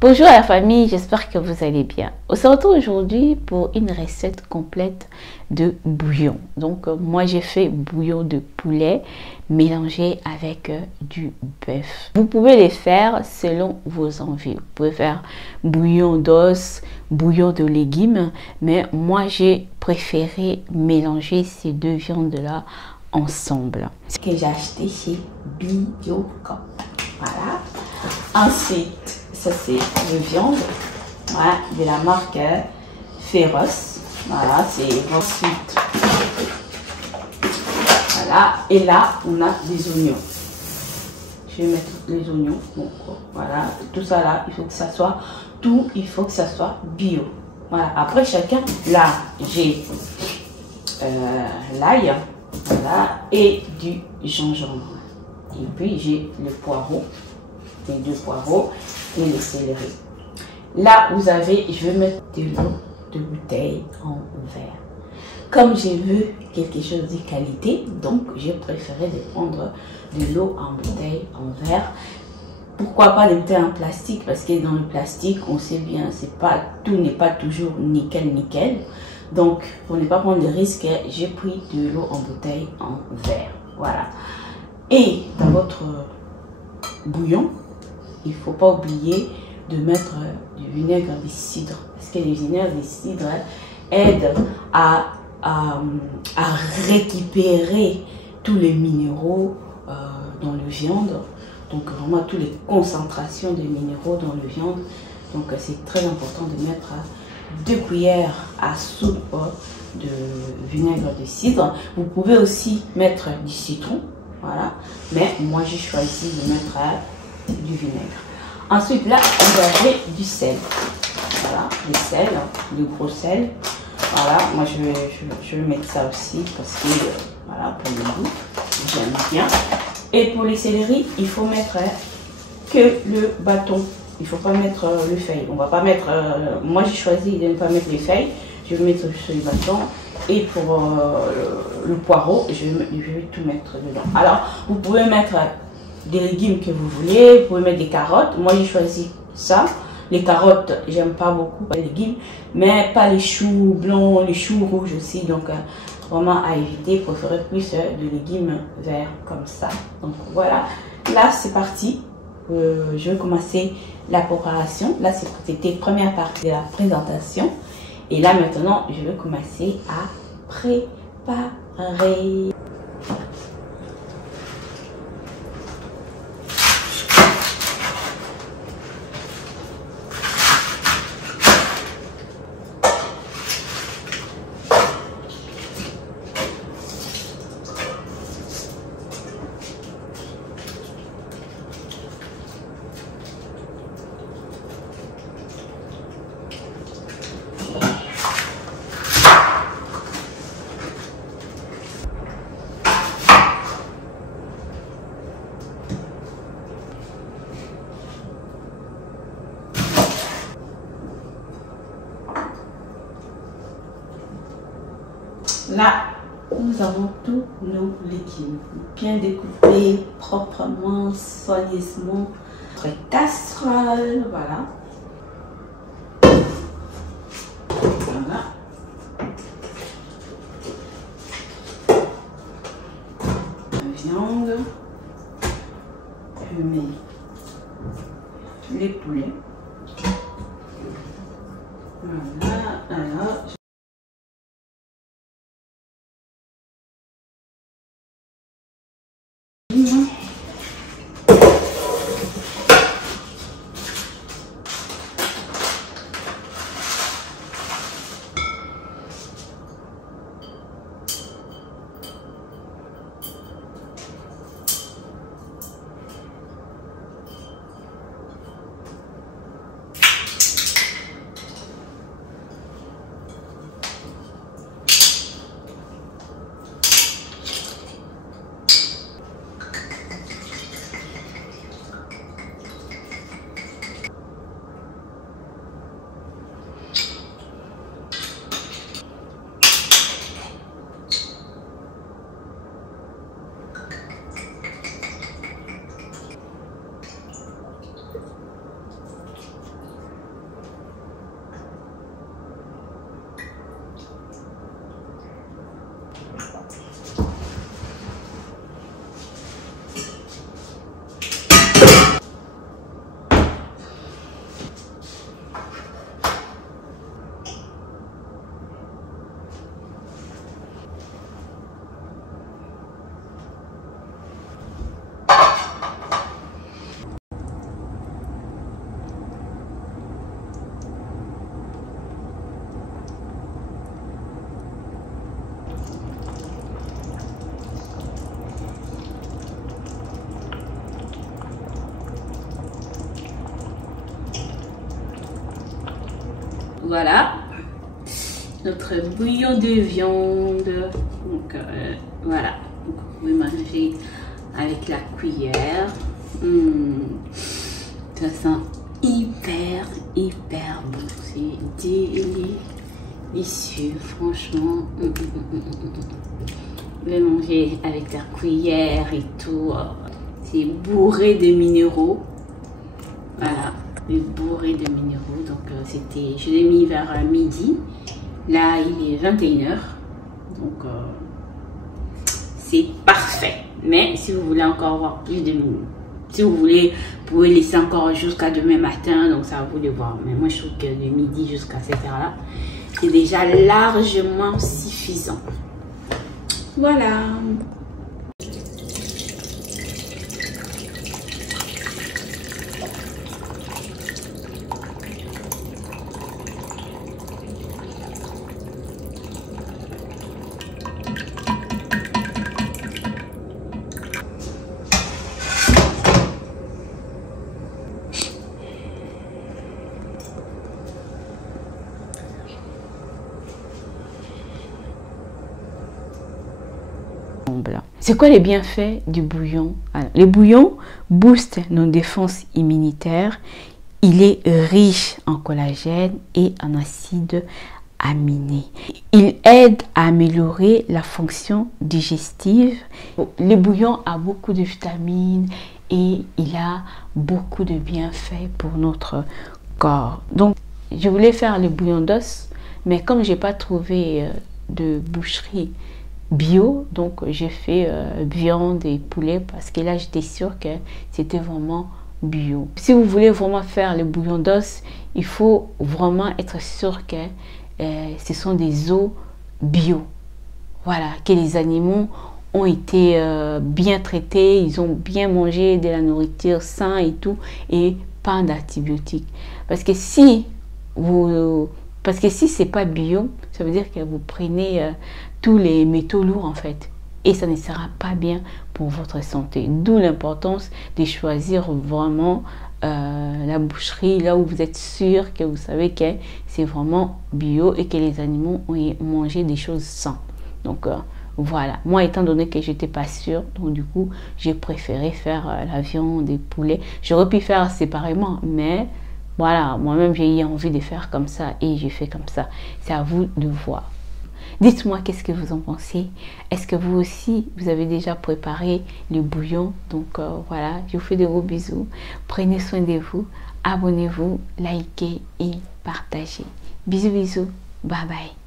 Bonjour à la famille, j'espère que vous allez bien. On se retrouve aujourd'hui pour une recette complète de bouillon. Donc moi j'ai fait bouillon de poulet mélangé avec du bœuf. Vous pouvez les faire selon vos envies. Vous pouvez faire bouillon d'os, bouillon de légumes, mais moi j'ai préféré mélanger ces deux viandes-là ensemble. Ce que j'ai acheté chez Biocop. Voilà. Ensuite, ça c'est de viande, voilà, de la marque Féroce. Voilà, c'est ensuite. Voilà, et là on a des oignons. Je vais mettre les oignons. Donc voilà, tout ça là, il faut que ça soit bio. Voilà, après chacun, là j'ai l'ail, voilà, et du gingembre. Et puis j'ai le poireau. Les deux poireaux et le céleri. Là, vous avez, je vais mettre de l'eau de bouteille en verre. Comme j'ai vu quelque chose de qualité, donc j'ai préféré de prendre de l'eau en bouteille en verre. Pourquoi pas de bouteilles en plastique? Parce que dans le plastique, on sait bien, tout n'est pas toujours nickel. Donc, pour ne pas prendre de risque, j'ai pris de l'eau en bouteille en verre. Voilà. Et dans votre bouillon, il ne faut pas oublier de mettre du vinaigre de cidre, parce que le vinaigre de cidre aide à récupérer tous les minéraux dans le viande, donc vraiment toutes les concentrations de minéraux dans le viande. Donc c'est très important de mettre 2 cuillères à soupe de vinaigre de cidre. Vous pouvez aussi mettre du citron, voilà, mais moi j'ai choisi de mettre du vinaigre. Ensuite là vous avez du sel, voilà, le sel, le gros sel. Voilà, moi je vais mettre ça aussi parce que voilà, pour le goût j'aime bien. Et pour les céleri, il faut mettre que le bâton, il faut pas mettre le feuille. On va pas mettre, moi j'ai choisi de ne pas mettre les feuilles, je vais mettre sur le bâton. Et pour le poireau, je vais tout mettre dedans. Alors vous pouvez mettre des légumes que vous voulez, vous pouvez mettre des carottes. Moi j'ai choisi ça. Les carottes, j'aime pas beaucoup les légumes, mais pas les choux blancs, les choux rouges aussi. Donc vraiment à éviter, préférez plus de légumes verts comme ça. Donc voilà, là c'est parti. Je vais commencer la préparation. Là c'était la première partie de la présentation. Et là maintenant, je vais commencer à préparer. Là, nous avons tous nos légumes bien découpés, proprement, soigneusement. Notre casserole, voilà. Voilà. La viande. Je mets les poulets. Voilà, alors. voilà notre bouillon de viande. Donc voilà, donc, vous pouvez manger avec la cuillère. Ça sent hyper bon, c'est délicieux, franchement. Vous pouvez manger avec la cuillère et tout. C'est bourré de minéraux. Voilà, bourré de minéraux. Donc c'était, je l'ai mis vers midi. Là il est 21 h, donc c'est parfait. Mais si vous voulez encore avoir plus de minutes, si vous voulez, vous pouvez laisser encore jusqu'à demain matin, donc ça va vous de voir. Mais moi je trouve que de midi jusqu'à cette heure là, c'est déjà largement suffisant. Voilà. C'est quoi les bienfaits du bouillon? Alors, le bouillon booste nos défenses immunitaires. Il est riche en collagène et en acides aminés. Il aide à améliorer la fonction digestive. Le bouillon a beaucoup de vitamines et il a beaucoup de bienfaits pour notre corps. Donc, je voulais faire le bouillon d'os, mais comme j'ai pas trouvé de boucherie bio, donc j'ai fait viande et poulet parce que là j'étais sûre que c'était vraiment bio. Si vous voulez vraiment faire le bouillon d'os, il faut vraiment être sûr que ce sont des os bio. Voilà, que les animaux ont été bien traités, ils ont bien mangé de la nourriture saine et tout, et pas d'antibiotiques. Parce que si c'est pas bio, ça veut dire que vous prenez tous les métaux lourds en fait, et ça ne sera pas bien pour votre santé. D'où l'importance de choisir vraiment la boucherie là où vous êtes sûr que vous savez que c'est vraiment bio et que les animaux ont mangé des choses saines. Donc voilà, moi étant donné que j'étais pas sûre, donc du coup j'ai préféré faire la viande et poulet. J'aurais pu faire séparément, mais voilà, moi-même j'ai eu envie de faire comme ça et j'ai fait comme ça. C'est à vous de voir. Dites-moi qu'est-ce que vous en pensez. Est-ce que vous aussi, vous avez déjà préparé le bouillon? Donc voilà, je vous fais de gros bisous. Prenez soin de vous. Abonnez-vous, likez et partagez. Bisous, bisous. Bye bye.